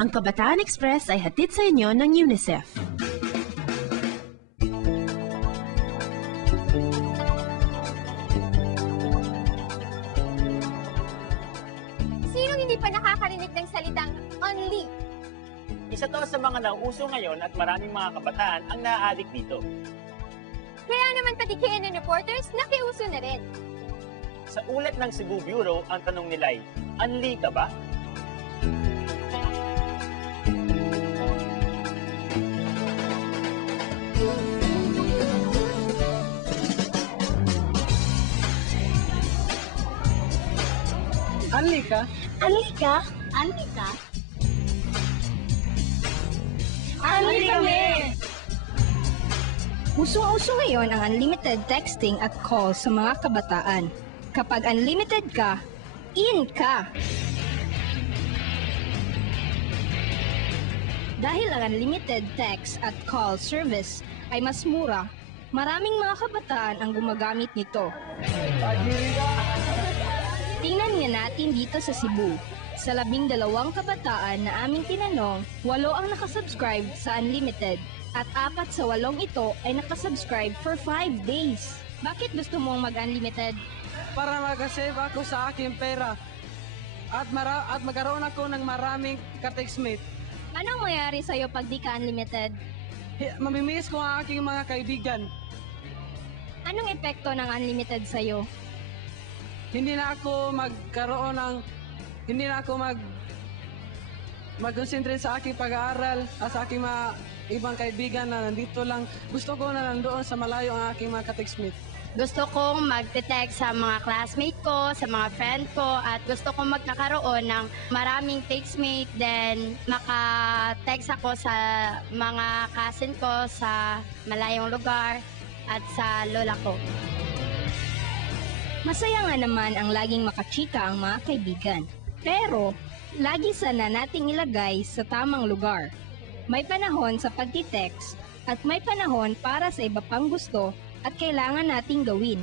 Ang Kabataan Express ay hatid sa inyo ng UNICEF. Sinong hindi pa nakakarinig ng salitang unli? Isa to sa mga nauuso ngayon at maraming mga kabataan ang naaadik dito. Kaya naman pati KNN reporters nakiuso na rin. Sa ulat ng Cebu Bureau, ang tanong nila ay, unli ka ba? Unli ka? Unli ka? Unli ka? Unli kami! Usong-uso ngayon ang unlimited texting at calls sa mga kabataan. Kapag unlimited ka, in ka! Dahil ang unlimited text at call service ay mas mura, maraming mga kabataan ang gumagamit nito. Tingnan nga natin dito sa Cebu. Sa 12 kabataan na aming tinanong, 8 ang nakasubscribe sa unlimited at 4 sa 8 ito ay nakasubscribe for 5 days. Bakit gusto mong mag-unlimited? Para mag-save ako sa aking pera at magkaroon ako ng maraming ka-textmate. Anong mayari sa'yo pag di ka unlimited? Mamimiss ko ang aking mga kaibigan. Anong epekto ng unlimited sa'yo? Hindi na ako mag-concentrate sa aking pag-aaral at sa aking mga ibang kaibigan na nandito lang. Gusto ko na nandoon sa malayo ang aking mga ka-textmate. Gusto kong mag-text sa mga classmate ko, sa mga friend ko, at gusto kong magkakaroon ng maraming textmate, then maka-text ako sa mga cousin ko sa malayong lugar at sa lola ko. Masaya nga naman ang laging makachika ang mga kaibigan. Pero, lagi sana nating ilagay sa tamang lugar. May panahon sa pagtitext at may panahon para sa iba pang gusto at kailangan nating gawin.